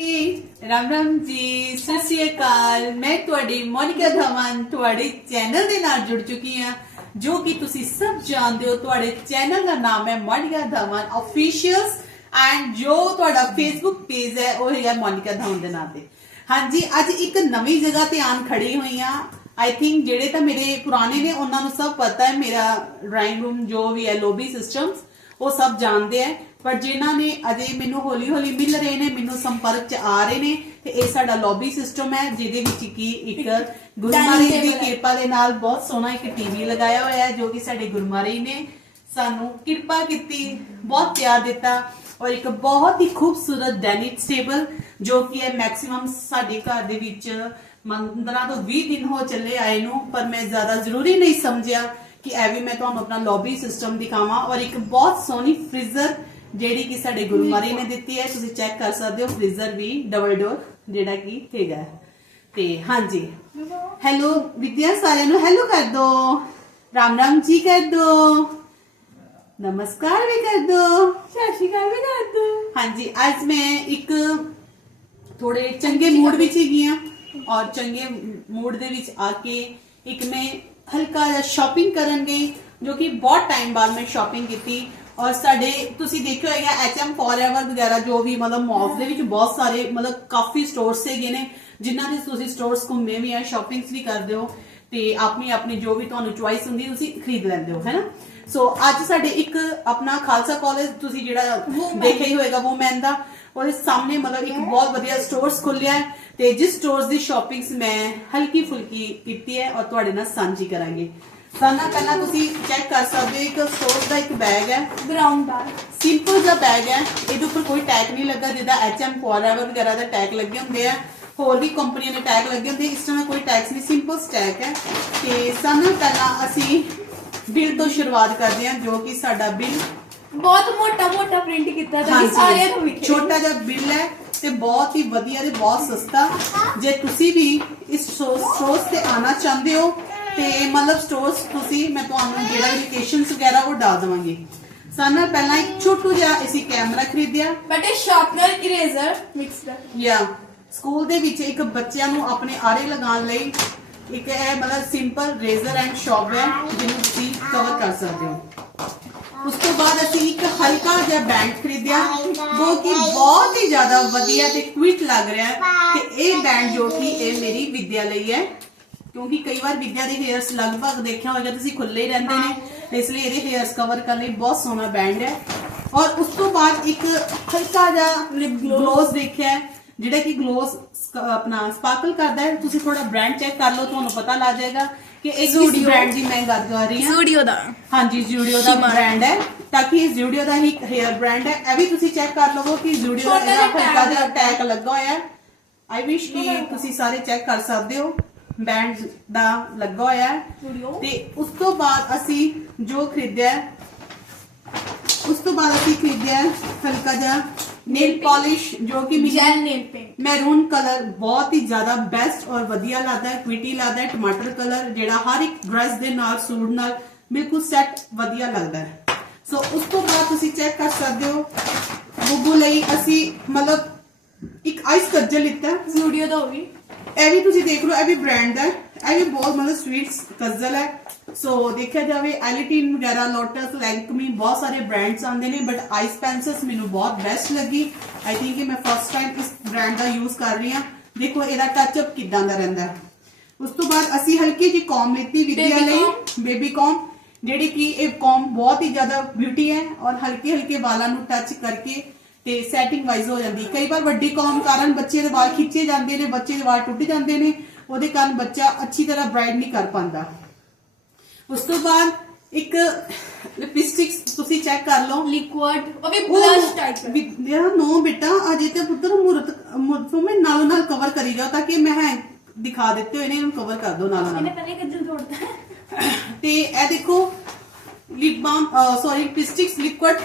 ਰਾਮ ਰਾਮ ਜੀ, ਸਤਿ ਸ਼੍ਰੀ ਅਕਾਲ। ਮੈਂ ਤੁਹਾਡੀ ਮੋਨਿਕਾ ਧਵਨ, ਤੁਹਾਡੇ ਚੈਨਲ ਦੇ ਨਾਲ ਜੁੜ ਚੁੱਕੀ ਹਾਂ, ਜੋ ਕਿ ਤੁਸੀਂ ਸਭ ਜਾਣਦੇ ਹੋ। ਤੁਹਾਡੇ ਚੈਨਲ ਦਾ ਨਾਮ ਹੈ ਮੋਨਿਕਾ ਧਵਨ ਅਫੀਸ਼ੀਅਲਸ ਐਂਡ ਜੋ ਤੁਹਾਡਾ ਫੇਸਬੁੱਕ ਪੇਜ ਹੈ, ਉਹ ਹੈਗਾ ਮੋਨਿਕਾ ਧਵਨ ਦੇ ਨਾਮ ਤੇ। ਹਾਂਜੀ, ਅੱਜ ਇੱਕ ਨਵੀਂ ਜਗ੍ਹਾ ਤੇ ਆਣ ਖੜੀ ਹੋਈ ਆ ਆਈ ਥਿੰਕ ਜਿਹੜੇ ਤਾਂ ਮੇਰੇ ਪੁਰਾਣੇ ਨੇ, ਉਹਨਾਂ ਨੂੰ ਸਭ ਪਤਾ ਹੈ। ਮੇਰਾ ਡਰਾਇੰਗ ਰੂਮ ਜੋ ਵੀ ਹੈ ਲੋਬੀ ਸਿਸਟਮਸ ਉਹ ਸਭ ਜਾਣਦੇ ਹੈ। ਪਰ ਜਿਨ੍ਹਾਂ ਨੇ ਅਜੇ ਮੈਨੂੰ ਹੌਲੀ ਹੌਲੀ ਮਿਲ ਰਹੇ ਨੇ ਮੈਨੂੰ ਸੰਪਰਕ ਚ ਆ ਰਹੇ ਨੇ ਤੇ ਇਹ ਸਾਡਾ ਲੌਬੀ ਸਿਸਟਮ ਹੈ ਜਿਹਦੇ ਵਿੱਚ ਕੀ ਇੱਕ ਗੁਰਮਾਰੀ ਦੀ। ਕਿਰਪਾ ਦੇ ਨਾਲ ਬਹੁਤ ਸੋਹਣਾ ਇੱਕ ਟੀਵੀ ਲਗਾਇਆ ਹੋਇਆ ਹੈ ਜੋ ਕਿ ਸਾਡੇ ਗੁਰਮਾਰੀ ਨੇ ਸਾਨੂੰ ਕਿਰਪਾ ਕੀਤੀ ਬਹੁਤ ਪਿਆਰ ਦਿੱਤਾ ਔਰ ਇੱਕ ਬਹੁਤ ਹੀ ਖੂਬਸੂਰਤ ਡਾਈਨਿੰਗ ਟੇਬਲ ਜੋ ਕਿ ਹੈ ਮੈਕਸਿਮਮ ਸਾਡੇ ਘਰ ਦੇ ਵਿੱਚ 15 ਤੋਂ 20 ਦਿਨ ਹੋ ਚੱਲੇ ਆਏ ਨੂੰ ਪਰ ਮੈਂ ਜ਼ਿਆਦਾ ਜ਼ਰੂਰੀ ਨਹੀਂ ਸਮਝਿਆ ਕਿ ਐ ਵੀ ਮੈਂ ਤੁਹਾਨੂੰ ਆਪਣਾ ਲੌਬੀ ਸਿਸਟਮ ਦਿਖਾਵਾਂ ਔਰ ਇੱਕ ਬਹੁਤ ਸੋਹਣੀ ਫ੍ਰੀਜ਼ਰ ਜਿਹੜੀ ਕਿ ਸਾਡੇ ਗੁਰਮਾਰੀ ਨੇ ਦਿੱਤੀ ਹੈ ਤੁਸੀਂ ਚੈੱਕ ਕਰ ਸਕਦੇ ਹੋ ਫ੍ਰੀਜ਼ਰ ਵੀ ਡਬਲ ਡੋਰ ਜਿਹੜਾ ਕਿ ਹੈਗਾ। ਤੇ ਹਾਂਜੀ। ਹੈਲੋ ਵਿਦਿਆ ਸਾਰਿਆਂ ਨੂੰ ਹੈਲੋ ਕਰ ਦੋ। ਰਾਮ ਰਾਮ ਜੀ ਕਰ ਦੋ। ਨਮਸਕਾਰ ਵੀ ਕਰ ਦੋ। ਸਤਿ ਸ਼੍ਰੀ ਅਕਾਲ ਵੀ ਕਰ ਦੋ। ਹਾਂਜੀ ਅੱਜ ਮੈਂ ਇੱਕ ਥੋੜੇ ਚੰਗੇ ਮੂਡ ਵਿੱਚ ਹੈਗੀ ਆ ਔਰ ਚੰਗੇ ਮੂਡ ਦੇ ਵਿੱਚ ਆ ਕੇ ਇੱਕ ਮੈਂ ਹਲਕਾ ਜਿਹਾ ਸ਼ਾਪਿੰਗ ਕਰਨ ਗਈ ਜੋ ਕਿ ਬਹੁਤ ਟਾਈਮ ਬਾਅਦ ਮੈਂ ਸ਼ਾਪਿੰਗ ਕੀਤੀ। ਔਰ ਸਾਡੇ ਤੁਸੀਂ ਦੇਖਿਆ ਹੋਏਗਾ ਐਚਐਮ ਫੋਰਐਵਰ ਵਗੈਰਾ ਜੋ ਵੀ ਮਤਲਬ ਮਾਲਸ ਦੇ ਵਿੱਚ ਬਹੁਤ ਸਾਰੇ ਮਤਲਬ ਕਾਫੀ ਸਟੋਰਸ ਹੈਗੇ ਨੇ ਜਿਨ੍ਹਾਂ ਦੇ ਤੁਸੀਂ ਸਟੋਰਸ ਘੁੰਮੇ ਵੀ ਆ ਸ਼ਾਪਿੰਗਸ ਵੀ ਕਰਦੇ ਹੋ ਤੇ ਆਪਣੀ ਆਪਣੀ ਜੋ ਵੀ ਤੁਹਾਨੂੰ ਚੁਆਇਸ ਹੁੰਦੀ ਤੁਸੀਂ ਖਰੀਦ ਲੈਂਦੇ ਹੋ ਹੈਨਾ ਸੋ ਅੱਜ ਸਾਡੇ ਇੱਕ ਆਪਣਾ ਖਾਲਸਾ ਕਾਲਜ ਤੁਸੀਂ ਜਿਹੜਾ। ਦੇਖਿਆ ਹੀ ਹੋਏਗਾ ਵੂਮੈਨ ਦਾ। ਉਹਦੇ ਸਾਹਮਣੇ ਮਤਲਬ ਇੱਕ ਬਹੁਤ ਵਧੀਆ ਸਟੋਰਸ ਖੁੱਲਿਆ ਹੈ ਤੇ ਜਿਸ ਸਟੋਰਸ ਦੀ ਸ਼ਾਪਿੰਗਸ ਮੈਂ ਹਲਕੀ ਫੁਲਕੀ ਕੀਤੀ ਹੈ ਔਰ ਤੁਹਾਡੇ ਨਾਲ ਸਾਂਝੀ ਕਰਾਂਗੇ। ਸਾਨਾ ਪਹਿਲਾਂ ਤੁਸੀਂ ਚੈੱਕ ਕਰ ਸਕਦੇ ਹੋ ਇੱਕ ਸਟੋਰਸ ਦਾ ਇੱਕ ਬੈਗ ਹੈ। ਬ੍ਰਾਊਨ ਬਾਰ ਸਿੰਪਲ ਜਿਹਾ ਬੈਗ ਹੈ ਇਹਦੇ ਉੱਪਰ ਕੋਈ ਟੈਗ ਨਹੀਂ ਲੱਗਾ ਜਿਹਦਾ ਐਚਐਮ ਫੋਰਐਵਰ ਵਗੈਰਾ ਦਾ ਟੈਗ ਲੱਗੇ ਹੁੰਦੇ ਆ। ਹੋਰ ਵੀ ਕੰਪਨੀਆਂ ਦੇ ਟੈਗ ਲੱਗੇ ਹੁੰਦੇ ਇਸ ਤਰ੍ਹਾਂ ਕੋਈ ਟੈਗ ਨਹੀਂ ਸਿੰਪਲ ਟੈਗ ਹੈ। ਤੇ ਸਾਨੂੰ ਪਹਿਲਾਂ ਅਸੀਂ ਬਿੱਲ ਤੋਂ ਸ਼ੁਰੂਆਤ ਕਰਦੇ ਹਾਂ ਜੋ ਕਿ ਸਾਡਾ ਬਿੱਲ ਬਹੁਤ ਮੋਟਾ ਮੋਟਾ ਪ੍ਰਿੰਟ ਕੀਤਾ ਤਾਂ ਸਾਰਿਆਂ ਨੂੰ ਵਿਖੇ। ਛੋਟਾ ਜਿਹਾ ਬਿੱਲ ਹੈ ਤੇ ਬਹੁਤ ਹੀ ਵਧੀਆ ਤੇ ਬਹੁਤ ਸਸਤਾ। ਜੇ ਤੁਸੀਂ ਵੀ ਇਸ ਸਟੋਰਸ ਤੇ ਆਣਾ ਚਾਹੁੰਦੇ ਹੋ ਤੇ ਮਤਲਬ ਸਟੋਰਸ ਤੁਸੀਂ ਮੈਂ ਤੁਹਾਨੂੰ ਜਿਹੜਾ ਲੋਕੇਸ਼ਨਸ ਵਗੈਰਾ ਉਹ ਡਾਲ ਦਵਾਂਗੀ। ਸਾਨੂੰ ਪਹਿਲਾਂ ਇੱਕ ਛੋਟੂ ਜਿਹਾ ਅਸੀਂ ਕੈਮਰਾ ਖਰੀਦਿਆ। ਬਟ ਇਹ ਸ਼ਾਰਪਨਰ ਇਰੇਜ਼ਰ ਮਿਕਸਡ ਜਾਂ ਸਕੂਲ ਦੇ ਵਿੱਚ ਇੱਕ ਬੱਚਿਆਂ ਨੂੰ ਆਪਣੇ ਆਰੇ ਲਗਾਉਣ ਲਈ ਇੱਕ ਇਹ ਮਤਲਬ ਸਿੰਪਲ ਰੇਜ਼ਰ ਐਂਡ ਸ਼ਾਰਪ ਹੈ ਜਿਹਨੂੰ ਤੁਸੀਂ ਕਵਰ ਕਰ ਸਕਦੇ ਹੋ। ਉਸ ਤੋਂ ਬਾਅਦ ਅਸੀਂ ਇੱਕ ਹਲਕਾ ਜਿਹਾ ਬੈਂਡ ਖਰੀਦਿਆ ਜੋ ਕਿ ਬਹੁਤ ਹੀ ਜ਼ਿਆਦਾ ਵਧੀਆ ਤੇ ਕੁਇਟ ਲੱਗ ਰਿਹਾ ਹੈ। ਕਿ ਇਹ ਬੈਂਡ ਜੋ ਕਿ ਇਹ ਮੇਰੀ ਵਿਦਿਆ ਲਈ ਹੈ। ਕਿਉਂਕਿ ਕਈ ਵਾਰ ਵਿਦਿਆ ਦੇ ਹੇਅਰਸ ਲਗਭਗ ਦੇਖਿਆ ਹੋਵੇਗਾ ਤੁਸੀਂ ਖੁੱਲੇ ਹੀ ਰਹਿੰਦੇ ਨੇ ਇਸ ਲਈ ਇਹਦੇ ਹੇਅਰਸ ਕਵਰ ਕਰਨ ਲਈ ਬਹੁਤ ਸੋਹਣਾ ਬੈਂਡ ਹੈ। ਔਰ ਉਸ ਤੋਂ ਬਾਅਦ ਇੱਕ ਹਲਕਾ ਜਿਹਾ ਲਿਪ ਗਲੋਸ ਦੇਖਿਆ ਜਿਹੜਾ ਕਿ ਗਲੋਸ ਆਪਣਾ ਸਪਾਰਕਲ ਕਰਦਾ ਹੈ। ਤੁਸੀਂ ਥੋੜਾ ਬ੍ਰਾਂਡ ਚੈੱਕ ਕਰ ਲਓ ਤੁਹਾਨੂੰ ਪਤਾ ਲੱਗ ਜਾਏਗਾ ਕਿ ਇਹ ਕਿਸ। ਬ੍ਰਾਂਡ ਦੀ ਮੈਂ ਗੱਲ ਕਰ ਰਹੀ ਹਾਂ। ਸਟੂਡੀਓ ਦਾ। ਹਾਂਜੀ ਜ਼ੂਡੀਓ ਦਾ। ਬ੍ਰਾਂਡ ਹੈ ਤਾਂ ਕਿ ਇਹ ਜ਼ੂਡੀਓ ਦਾ ਹੀ ਹੇਅਰ ਬ੍ਰਾਂਡ ਹੈ। ਇਹ ਵੀ ਤੁਸੀਂ ਚੈੱਕ ਕਰ ਲਵੋ ਕਿ ਜ਼ੂਡੀਓ ਦਾ ਇਹਦਾ ਹਲਕਾ ਜਿਹਾ ਟੈਗ ਲੱਗਾ ਹੋਇਆ ਹੈ। ਆਈ ਵਿਸ਼ ਕਿ ਤੁਸੀਂ ਸਾਰੇ ਚੈੱਕ ਕਰ ਸਕਦੇ ਹੋ। ਬ੍ਰਾਂਡ ਦਾ ਲੱਗਾ ਹੋਇਆ ਹੈ। ਤੇ ਉਸ ਤੋਂ ਬਾਅਦ ਅਸੀਂ ਜੋ ਖਰੀਦਿਆ ਉਸ ਤੋਂ ਬਾਅਦ ਅਸੀਂ ਖਰੀਦਿਆ ਹਲਕਾ ਜਿਹਾ ਨੇਲ ਪਾਲਿਸ਼ ਜੋ ਕਿ gel nail paint maroon colour ਬਹੁਤ ਹੀ ਜ਼ਿਆਦਾ ਬੈਸਟ ਔਰ ਵਧੀਆ ਲੱਗਦਾ ਹੈ ਕੁਇਟੀ ਲੱਗਦਾ ਹੈ ਟਮਾਟਰ ਕਲਰ ਜਿਹੜਾ ਹਰ ਇੱਕ ਡਰੈਸ ਦੇ ਨਾਲ ਸੂਟ ਨਾਲ ਬਿਲਕੁਲ ਸੈੱਟ ਵਧੀਆ ਲੱਗਦਾ ਹੈ। ਸੋ ਉਸ ਤੋਂ ਬਾਅਦ ਤੁਸੀਂ ਚੈੱਕ ਕਰ ਸਕਦੇ ਹੋ ਬੁੱਬੂ ਲਈ ਅਸੀਂ ਮਤਲਬ ਇੱਕ ਆਈਸ ਕੱਜਲ ਲਿੱਤਾ। ਸਟੂਡੀਓ ਦਾ ਵੀ ਇਹ ਵੀ ਤੁਸੀਂ ਦੇਖ ਲਓ ਇਹ ਵੀ ਬ੍ਰਾਂਡ ਦਾ ਹੈ। ਇਹ ਵੀ ਬਹੁਤ ਮਤਲਬ ਸਵੀਟਸ ਕਜ਼ਲ ਹੈ। ਸੋ ਦੇਖਿਆ ਜਾਵੇ ਐਲੀਟਿਨ ਵਗੈਰਾ ਲੋਟਸ ਲੈਂਕਮੀ ਬਹੁਤ ਸਾਰੇ ਬ੍ਰਾਂਡਸ ਆਉਂਦੇ ਨੇ ਬਟ ਆਈਸ ਪੈਨਸਲਸ ਮੈਨੂੰ ਬਹੁਤ ਬੈਸਟ ਲੱਗੀ। ਆਈ ਥਿੰਕ ਕਿ ਮੈਂ ਫਸਟ ਟਾਈਮ ਇਸ ਬ੍ਰਾਂਡ ਦਾ ਯੂਜ਼ ਕਰ ਰਹੀ ਹਾਂ। ਦੇਖੋ ਇਹਦਾ ਟੱਚ ਅਪ ਕਿਦਾਂ ਦਾ ਰਹਿੰਦਾ ਹੈ। ਉਸ ਤੋਂ ਬਾਅਦ ਅਸੀਂ ਹਲਕੀ ਜਿਹੀ ਕੌਮ ਲਿੱਤੀ ਵਿਦਿਆ ਲਈ। ਬੇਬੀ ਕੌਮ ਜਿਹੜੀ ਕਿ ਇਹ ਕੌਮ ਬਹੁਤ ਹੀ ਜ਼ਿਆਦਾ ਬਿਊਟੀ ਹੈ ਔਰ ਹਲਕੇ ਹਲਕੇ ਵਾਲਾਂ ਨੂੰ ਟੱਚ ਕਰਕੇ ਤੇ ਸੈਟਿੰਗ ਵਾਈਜ਼ ਹੋ ਜਾਂਦੀ। ਕਈ ਵਾਰ ਵੱਡੀ ਕੌਮ ਕਾਰਨ ਬੱਚੇ ਦੇ ਵਾਲ ਖਿੱਚੇ ਜਾਂਦੇ ਨੇ ਬੱਚੇ ਦੇ ਵਾਲ ਟੁੱਟ ਜਾਂਦੇ ਨੇ ਉਹਦੇ ਕਾਰਨ ਬੱਚਾ ਅੱਛੀ ਤਰ੍ਹਾਂ ਬ੍ਰਾਈਟ ਨਹੀਂ ਕਰ ਪਾਉਂਦਾ। ਉਸ ਤੋਂ ਬਾਅਦ ਇੱਕ ਲਿਪਸਟਿਕਸ ਤੁਸੀਂ ਚੈੱਕ ਕਰ ਲਓ। ਲਿਕੁਇਡ ਉਹ ਵੀ ਬਲਸ਼ ਟਾਈਪ ਹੈ ਵਿਦਿਆ ਨੋ ਬੇਟਾ ਅਜੇ ਤੇ ਪੁੱਤਰ ਮੂਰਤ ਮੂਰਤ ਮੈਂ ਨਾਲੋਂ ਨਾਲ ਕਵਰ ਕਰੀ ਜਾਓ ਤਾਂ ਕਿ ਮੈਂ ਦਿਖਾ ਦਿੱਤੇ ਹੋਏ ਨੇ ਇਹਨੂੰ ਕਵਰ ਕਰ ਦਿਓ ਨਾਲੋਂ ਨਾਲ। ਇਹਨੇ ਪਹਿਲੇ ਕੱਜਲ ਤੋੜਦਾ ਹੈ ਤੇ ਇਹ ਦੇਖੋ lip balm sorry lipsticks liquid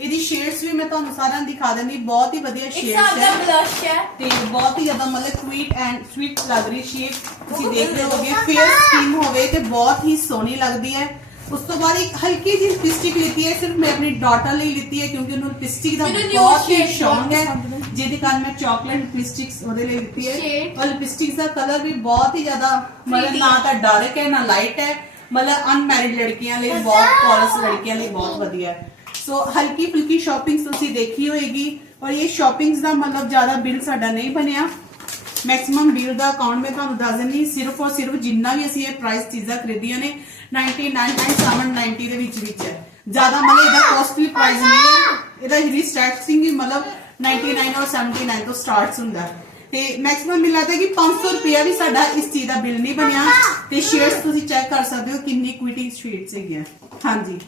ਇਹਦੀ ਸ਼ੇਡਸ ਵੀ ਮੈਂ ਤੁਹਾਨੂੰ ਸਾਰਿਆਂ ਨੂੰ ਦਿਖਾ ਦਿੰਦੀ ਬਹੁਤ ਹੀ ਵਧੀਆ ਸ਼ੇਡਸ ਹੈ। ਬਲਸ਼ ਹੈ। ਤੇ ਬਹੁਤ ਹੀ ਜ਼ਿਆਦਾ ਮਤਲਬ ਸਵੀਟ ਐਂਡ ਸਵੀਟ ਲੱਗ ਰਹੀ ਸ਼ੇਪ ਤੁਸੀਂ ਦੇਖ ਰਹੇ ਹੋਗੇ ਫੇਅਰ ਸਕਿਨ ਹੋਵੇ ਤੇ ਬਹੁਤ ਹੀ ਸੋਹਣੀ ਲੱਗਦੀ ਹੈ। ਉਸ ਤੋਂ ਬਾਅਦ ਇੱਕ ਹਲਕੀ ਜਿਹੀ ਲਿਪਸਟਿਕ ਲਿੱਤੀ ਹੈ ਸਿਰਫ ਮੈਂ ਆਪਣੀ ਡਾਟਰ ਲਈ ਲਿੱਤੀ ਹੈ ਕਿਉਂਕਿ ਉਹਨੂੰ ਲਿਪਸਟਿਕ ਦਾ ਬਹੁਤ ਹੀ ਸ਼ੌਂਕ ਹੈ। ਜਿਹਦੇ ਕਾਰਨ ਮੈਂ ਚਾਕਲੇਟ ਲਿਪਸਟਿਕਸ ਉਹਦੇ ਲਈ ਲਿੱਤੀ ਹੈ? ਔਰ ਲਿਪਸਟਿਕ ਦਾ ਕਲਰ ਵੀ ਬਹੁਤ ਹੀ ਜ਼ਿਆਦਾ ਮਤਲਬ ਨਾ। ਤਾਂ ਡਾਰਕ ਹੈ ਨਾ ਲਾਈਟ ਹੈ। ਮਤਲਬ ਅਨਮੈਰਿਡ ਲੜਕੀਆਂ ਲਈ ਬਹੁਤ ਕੋਰਸ ਲੜਕੀਆਂ ਲਈ ਬਹੁਤ ਵਧੀਆ ਹੈ। ਸੋ ਹਲਕੀ ਫੁਲਕੀ ਸ਼ਾਪਿੰਗ ਤੁਸੀਂ ਦੇਖੀ ਹੋਏਗੀ ਔਰ ਇਹ ਸ਼ਾਪਿੰਗਸ ਦਾ ਮਤਲਬ ਜ਼ਿਆਦਾ ਬਿੱਲ ਸਾਡਾ ਨਹੀਂ ਬਣਿਆ। ਮੈਕਸਿਮਮ ਬਿੱਲ ਦਾ ਅਕਾਊਂਟ ਮੈਂ ਤੁਹਾਨੂੰ ਦੱਸ ਦਿੰਦੀ ਸਿਰਫ ਔਰ ਸਿਰਫ ਜਿੰਨਾ ਵੀ ਅਸੀਂ ਇਹ ਪ੍ਰਾਈਸ ਚੀਜ਼ਾਂ ਖਰੀਦੀਆਂ ਨੇ 99.790 ਦੇ ਵਿੱਚ ਵਿੱਚ ਹੈ। ਜ਼ਿਆਦਾ ਮਤਲਬ ਇਹਦਾ ਕਾਸਟਲੀ ਪ੍ਰਾਈਸ ਨਹੀਂ ਹੈ। ਇਹਦਾ ਜਿਹੜੀ ਸਟਾਰਟਿੰਗ ਹੀ ਮਤਲਬ 99 ਔਰ 79 ਤੋਂ ਸਟਾਰਟਸ ਹੁੰਦਾ ਤੇ ਮੈਕਸਿਮਮ ਮਿਲ ਕਿ 500 ਰੁਪਿਆ ਵੀ ਸਾਡਾ ਇਸ ਚੀਜ਼ ਦਾ ਬਿੱਲ ਨਹੀਂ ਬਣਿਆ। ਤੇ ਸ਼ੇਅਰਸ ਤੁਸੀਂ ਚੈੱਕ ਕਰ ਸਕਦੇ ਹੋ ਕਿੰਨੀ ਕੁਇਟੀ ਸ਼ੀਟਸ ਹੈਗੀਆਂ। ਹਾਂਜੀ।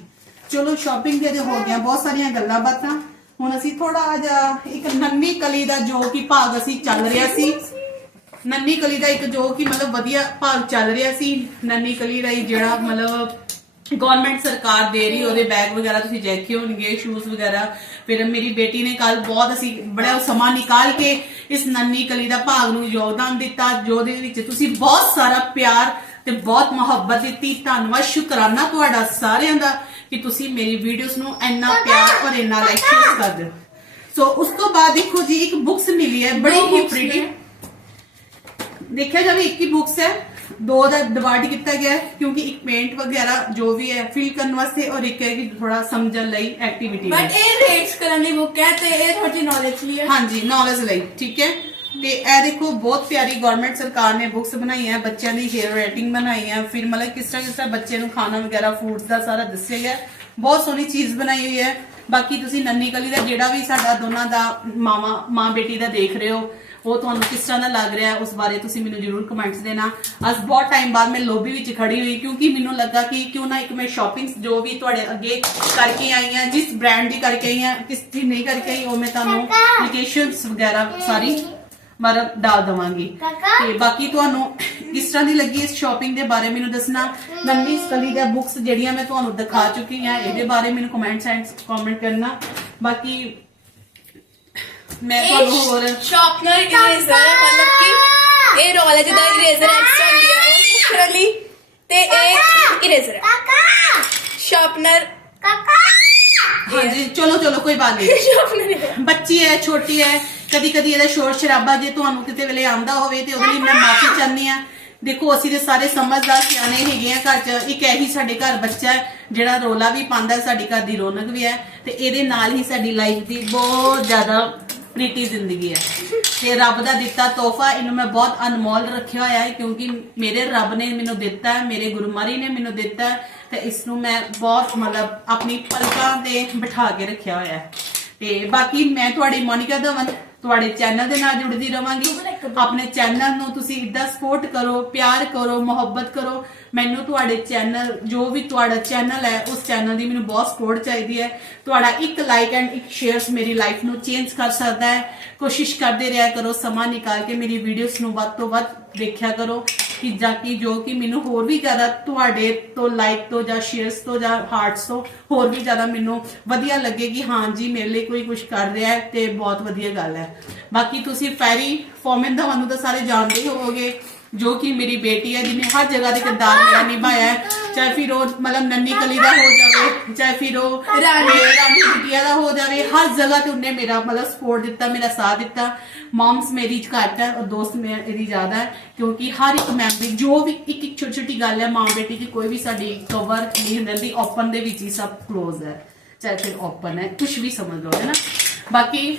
ਚਲੋ ਸ਼ਾਪਿੰਗ ਦੇ ਹੋ ਗਿਆ ਬਹੁਤ ਸਾਰੀਆਂ ਗੱਲਾਂ ਬਾਤਾਂ। ਹੁਣ ਅਸੀਂ ਥੋੜਾ ਜਿਹਾ ਇੱਕ ਨੰਨੀ ਕਲੀ ਦਾ ਜੋ ਕਿ ਭਾਗ ਅਸੀਂ ਚੱਲ ਰਿਹਾ ਸੀ। ਨੰਨੀ ਕਲੀ ਦਾ ਇੱਕ ਜੋ ਕਿ ਮਤਲਬ ਵਧੀਆ ਭਾਗ ਚੱਲ ਰਿਹਾ ਸੀ। ਨੰਨੀ ਕਲੀ ਦਾ ਜਿਹੜਾ ਮਤਲਬ ਗਵਰਨਮੈਂਟ ਸਰਕਾਰ ਦੇ ਰਹੀ, ਉਹਦੇ ਬੈਗ ਵਗੈਰਾ ਤੁਸੀਂ ਦੇਖੇ ਹੋਣਗੇ ਸ਼ੂਜ਼ ਵਗੈਰਾ। ਫਿਰ ਮੇਰੀ ਬੇਟੀ ਨੇ ਕੱਲ ਬਹੁਤ ਅਸੀਂ ਬੜਾ ਸਮਾਂ ਨਿਕਾਲ ਕੇ ਇਸ ਨੰਨੀ ਕਲੀ ਦਾ ਭਾਗ ਨੂੰ ਯੋਗਦਾਨ ਦਿੱਤਾ ਜੋ ਦੇ ਵਿੱਚ ਤੁਸੀਂ ਬਹੁਤ ਸਾਰਾ ਪਿਆਰ ਤੇ ਬਹੁਤ ਮੁਹੱਬਤ ਦਿੱਤੀ। ਧੰਨਵਾਦ, ਸ਼ੁਕਰਾਨਾ ਤੁਹਾਡਾ ਸਾਰਿਆਂ ਦਾ। ਕਿ ਤੁਸੀਂ ਮੇਰੀ ਵੀਡੀਓਜ਼ ਨੂੰ ਇੰਨਾ ਪਿਆਰ ਔਰ ਇੰਨਾ ਲਾਈਕ ਸ਼ੇਅਰ ਕਰਦੇ ਹੋ? ਸੋ ਉਸ ਤੋਂ ਬਾਅਦ ਦੇਖੋ ਜੀ ਇੱਕ ਬੁక్స్ ਮਿਲੀ ਹੈ ਬੜੀ ਹੀ ਪ੍ਰੀਟੀ ਦੇਖਿਆ ਜਾਵੇ ਇੱਕ ਹੀ ਬੁక్స్ ਹੈ। ਦੋ ਦਾ ਡਿਵਾਈਡ ਕੀਤਾ ਗਿਆ ਹੈ ਕਿਉਂਕਿ ਇੱਕ ਪੇਂਟ ਵਗੈਰਾ ਜੋ ਵੀ ਹੈ ਫਿਲ ਕਰਨ ਵਾਸਤੇ ਔਰ ਇੱਕ ਹੈ ਕਿ ਥੋੜਾ ਸਮਝਣ ਲਈ ਐਕਟੀਵਿਟੀ ਬਟ ਇਹ ਰੇਟਸ ਕਰਨ ਲਈ ਬੁੱਕ ਹੈ ਤੇ ਇਹ ਥੋੜੀ ਨੌਲੇਜ ਲਈ ਹੈ। ਹਾਂਜੀ ਨੌਲੇਜ ਲਈ ਠੀਕ ਹੈ? ਤੇ ਇਹ ਦੇਖੋ ਬਹੁਤ ਪਿਆਰੀ ਗਵਰਨਮੈਂਟ ਸਰਕਾਰ ਨੇ ਬੁక్స్ ਬਣਾਈਆਂ ਬੱਚਿਆਂ ਦੀ ਹੇਅਰ ਰੇਟਿੰਗ ਬਣਾਈ ਹੈ ਫਿਰ ਮਤਲਬ ਕਿਸ ਤਰ੍ਹਾਂ ਕਿਸ ਤਰ੍ਹਾਂ ਬੱਚੇ ਨੂੰ ਖਾਣਾ ਵਗੈਰਾ ਫੂਡਸ ਦਾ ਸਾਰਾ ਦੱਸਿਆ ਗਿਆ। ਬਹੁਤ ਸੋਹਣੀ ਚੀਜ਼ ਬਣਾਈ ਹੋਈ ਹੈ। ਬਾਕੀ ਤੁਸੀਂ ਨੰਨੀ ਕਲੀ ਦਾ ਜਿਹੜਾ ਵੀ ਸਾਡਾ ਦੋਨਾਂ ਦਾ ਮਾਵਾ ਮਾਂ ਬੇਟੀ ਦਾ ਦੇਖ ਰਹੇ ਹੋ ਉਹ ਤੁਹਾਨੂੰ ਕਿਸ ਤਰ੍ਹਾਂ ਦਾ ਲੱਗ ਰਿਹਾ ਹੈ, ਉਸ ਬਾਰੇ ਤੁਸੀਂ ਮੈਨੂੰ ਜਰੂਰ ਕਮੈਂਟਸ ਦੇਣਾ। ਅੱਜ ਬਹੁਤ ਟਾਈਮ ਬਾਅਦ ਮੈਂ ਲੋਬੀ ਵਿੱਚ ਖੜੀ ਹੋਈ ਕਿਉਂਕਿ ਮੈਨੂੰ ਲੱਗਾ ਕਿ ਕਿਉਂ ਨਾ ਇੱਕ ਮੈਂ ਸ਼ਾਪਿੰਗਸ ਜੋ ਵੀ ਤੁਹਾਡੇ ਅੱਗੇ ਕਰਕੇ ਆਈ ਹਾਂ ਜਿਸ ਬ੍ਰਾਂਡ ਦੀ ਕਰਕੇ ਆਈ ਹਾਂ ਕਿਸ ਦੀ ਨਹੀਂ ਕਰਕੇ ਆਈ ਉਹ ਮੈਂ ਤੁਹਾਨੂੰ ਐਪਲੀਕੇਸ਼ਨਸ ਵਗੈਰਾ ਸਾਰੀ ਮਰਦ ਡਾਲ ਦਵਾਂਗੀ। ਤੇ ਬਾਕੀ ਤੁਹਾਨੂੰ ਕਿਸ ਤਰ੍ਹਾਂ ਦੀ ਲੱਗੀ ਇਸ ਸ਼ਾਪਿੰਗ ਦੇ ਬਾਰੇ ਮੈਨੂੰ ਦੱਸਣਾ। ਨੰਨੀ ਸਕਲੀ ਦੇ ਬੁక్స్ ਜਿਹੜੀਆਂ ਮੈਂ ਤੁਹਾਨੂੰ ਦਿਖਾ ਚੁੱਕੀ ਹਾਂ ਇਹਦੇ ਬਾਰੇ ਮੈਨੂੰ ਕਮੈਂਟ ਐਂਡ ਕਮੈਂਟ ਕਰਨਾ। ਬਾਕੀ ਮੈਂ ਤੁਹਾਨੂੰ ਹੋਰ ਸ਼ਾਰਪਨਰ ਇਰੇਜ਼ਰ ਹੈ ਮਤਲਬ ਕਿ ਇਹ ਰੋਲ ਹੈ ਜਿਹਦਾ ਇਰੇਜ਼ਰ ਐਕਸਟਰਾ ਹੁੰਦੀ ਹੈ ਉਹ ਕਰਲੀ ਤੇ ਇਹ ਇਰੇਜ਼ਰ ਹੈ। ਸ਼ਾਰਪਨਰ ਹਾਂਜੀ ਚਲੋ ਚਲੋ ਕੋਈ ਬਾਤ ਨਹੀਂ। ਸ਼ਾਰਪਨਰ ਬੱਚੀ ਹੈ ਛੋਟੀ ਹੈ ਕਦੀ ਕਦੀ ਇਹਦਾ ਸ਼ੋਰ ਸ਼ਰਾਬਾ ਜੇ ਤੁਹਾਨੂੰ ਕਿਤੇ ਵੇਲੇ ਆਂਦਾ ਹੋਵੇ ਤੇ ਉਹਦੇ ਲਈ ਮੈਂ ਮਾਫੀ ਚਾਹੁੰਦੀ ਆ ਦੇਖੋ, ਅਸੀਂ ਤੇ ਸਾਰੇ ਸਮਝਦਾਰ ਸਿਆਣੇ ਹੈਗੇ ਆ ਘਰ 'ਚ। ਇੱਕ ਇਹੀ ਸਾਡੇ ਘਰ ਬੱਚਾ ਹੈ, ਜਿਹੜਾ ਰੋਲਾ ਵੀ ਪਾਉਂਦਾ ਸਾਡੀ ਘਰ ਦੀ ਰੌਣਕ ਵੀ ਹੈ ਤੇ ਇਹਦੇ ਨਾਲ ਹੀ ਸਾਡੀ ਲਾਈਫ ਦੀ ਬਹੁਤ ਜ਼ਿਆਦਾ ਪ੍ਰੀਤੀ ਜ਼ਿੰਦਗੀ ਹੈ। ਤੇ ਰੱਬ ਦਾ ਦਿੱਤਾ ਤੋਹਫਾ, ਇਹਨੂੰ ਮੈਂ ਬਹੁਤ ਅਨਮੋਲ ਰੱਖਿਆ ਹੋਇਆ ਹੈ ਕਿਉਂਕਿ ਮੇਰੇ ਰੱਬ ਨੇ ਮੈਨੂੰ ਦਿੱਤਾ ਹੈ, ਮੇਰੇ ਗੁਰੂ ਮਹਾਰਾਜ ਨੇ ਮੈਨੂੰ ਦਿੱਤਾ ਹੈ ਤੇ ਇਸ ਨੂੰ ਮੈਂ ਬਹੁਤ ਮਤਲਬ ਆਪਣੀ ਪਲਕਾਂ ਤੇ ਬਿਠਾ ਕੇ ਰੱਖਿਆ ਹੋਇਆ ਹੈ। ਤੇ ਬਾਕੀ ਮੈਂ ਤੁਹਾਡੀ ਮੋਨਿਕਾ ਧਵਨ ਤੁਹਾਡੇ ਚੈਨਲ ਦੇ ਨਾਲ ਜੁੜਦੀ ਰਵਾਂਗੀ। ਆਪਣੇ ਚੈਨਲ ਨੂੰ ਤੁਸੀਂ ਇਦਾਂ ਸਪੋਰਟ ਕਰੋ ਪਿਆਰ ਕਰੋ ਮੁਹੱਬਤ ਕਰੋ। ਮੈਨੂੰ ਤੁਹਾਡੇ ਚੈਨਲ ਜੋ ਵੀ ਤੁਹਾਡਾ ਚੈਨਲ ਹੈ ਉਸ ਚੈਨਲ ਦੀ ਮੈਨੂੰ ਬਹੁਤ ਸਪੋਰਟ ਚਾਹੀਦੀ ਹੈ। ਤੁਹਾਡਾ ਇੱਕ ਲਾਈਕ ਐਂਡ ਇੱਕ ਸ਼ੇਅਰਸ ਮੇਰੀ ਲਾਈਫ ਨੂੰ ਚੇਂਜ ਕਰ ਸਕਦਾ ਹੈ। ਕੋਸ਼ਿਸ਼ ਕਰਦੇ ਰਿਹਾ ਕਰੋ ਸਮਾਂ ਨਿਕਾਲ ਕੇ ਮੇਰੀ ਵੀਡੀਓਜ਼ ਨੂੰ ਵੱਧ ਤੋਂ ਵੱਧ ਦੇਖਿਆ ਕਰੋ। ਕਿ ਜਾਂ ਕਿ ਜੋ ਕਿ ਮੈਨੂੰ ਹੋਰ ਵੀ ਜ਼ਿਆਦਾ ਤੁਹਾਡੇ ਤੋਂ ਲਾਈਕ ਤੋਂ ਜਾਂ ਸ਼ੇਅਰਸ ਤੋਂ ਜਾਂ ਹਾਰਟਸ ਤੋਂ ਹੋਰ ਵੀ ਜ਼ਿਆਦਾ ਮੈਨੂੰ ਵਧੀਆ ਲੱਗੇ ਕਿ ਹਾਂ ਜੀ ਮੇਰੇ ਲਈ ਕੋਈ ਕੁਝ ਕਰ ਰਿਹਾ ਹੈ ਤੇ ਬਹੁਤ ਵਧੀਆ ਗੱਲ ਹੈ। ਬਾਕੀ ਤੁਸੀਂ ਫੈਰੀ ਫੋਮਨ ਦਾ ਤੁਹਾਨੂੰ ਤਾਂ ਸਾਰੇ ਜਾਣਦੇ ਹੀ ਹੋਵੋਗੇ ਜੋ ਕਿ ਮੇਰੀ ਬੇਟੀ ਹੈ ਜਿਹਨੇ ਹਰ ਜਗ੍ਹਾ ਤੇ ਕਿਰਦਾਰ ਮੇਰਾ ਨਿਭਾਇਆ ਹੈ। ਚਾਹੇ ਫਿਰ ਉਹ ਮਤਲਬ ਨੰਨੀ ਕਲੀ ਦਾ ਹੋ ਜਾਵੇ ਚਾਹੇ ਫਿਰ ਉਹ ਰਾਣੀ। ਰਾਣੀ ਦਾ ਹੋ ਜਾਵੇ ਹਰ ਜਗ੍ਹਾ ਤੇ ਉਹਨੇ ਮੇਰਾ ਮਤਲਬ ਸਪੋਰਟ ਦਿੱਤਾ ਮੇਰਾ ਸਾਥ ਦਿੱਤਾ। ਮਮਸ ਮੇਰੀ ਘੱਟ ਹੈ ਔਰ ਦੋਸਤ ਮੇਰਾ ਇਹਦੀ ਜ਼ਿਆਦਾ ਹੈ ਕਿਉਂਕਿ ਹਰ ਇੱਕ ਮੈਂਬਰ ਜੋ ਵੀ ਇੱਕ ਇੱਕ ਛੋਟੀ ਛੋਟੀ ਗੱਲ ਹੈ ਮਾਂ ਬੇਟੀ ਦੀ ਕੋਈ ਵੀ ਸਾਡੀ ਕਵਰ ਨਹੀਂ ਹੁੰਦੀ ਓਪਨ ਦੇ ਵਿੱਚ ਹੀ ਸਭ ক্লোਜ਼ ਹੈ। ਚਾਹੇ ਫਿਰ ਓਪਨ ਹੈ ਕੁਝ ਵੀ ਸਮਝ ਲਓ ਹੈ ਨਾ? ਬਾਕੀ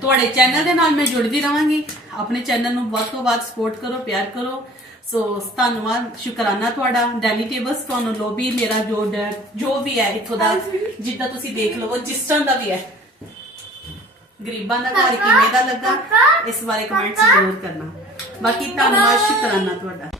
ਤੁਹਾਡੇ ਚੈਨਲ ਦੇ ਨਾਲ ਮੈਂ ਜੁੜਦੀ ਰਵਾਂਗੀ ਆਪਣੇ ਚੈਨਲ ਨੂੰ ਵੱਧ ਤੋਂ ਵੱਧ ਸਪੋਰਟ ਕਰੋ ਪਿਆਰ ਕਰੋ। ਸੋ ਧੰਨਵਾਦ ਸ਼ੁਕਰਾਨਾ ਤੁਹਾਡਾ। ਡੈਲੀ ਟੇਬਲਸ ਤੁਹਾਨੂੰ ਲੋਬੀ ਮੇਰਾ ਜੋ ਜੋ ਵੀ ਹੈ ਇੱਥੋਂ ਦਾ ਜਿੱਦਾਂ ਤੁਸੀਂ ਦੇਖ ਲਵੋ ਜਿਸ ਤਰ੍ਹਾਂ ਦਾ ਵੀ ਹੈ। ਗਰੀਬਾਂ ਦਾ ਘਰ ਕਿਵੇਂ ਦਾ ਲੱਗਾ, ਇਸ ਬਾਰੇ ਕਮੈਂਟਸ ਜ਼ਰੂਰ ਕਰਨਾ। ਬਾਕੀ ਧੰਨਵਾਦ, ਸ਼ੁਕਰਾਨਾ ਤੁਹਾਡਾ।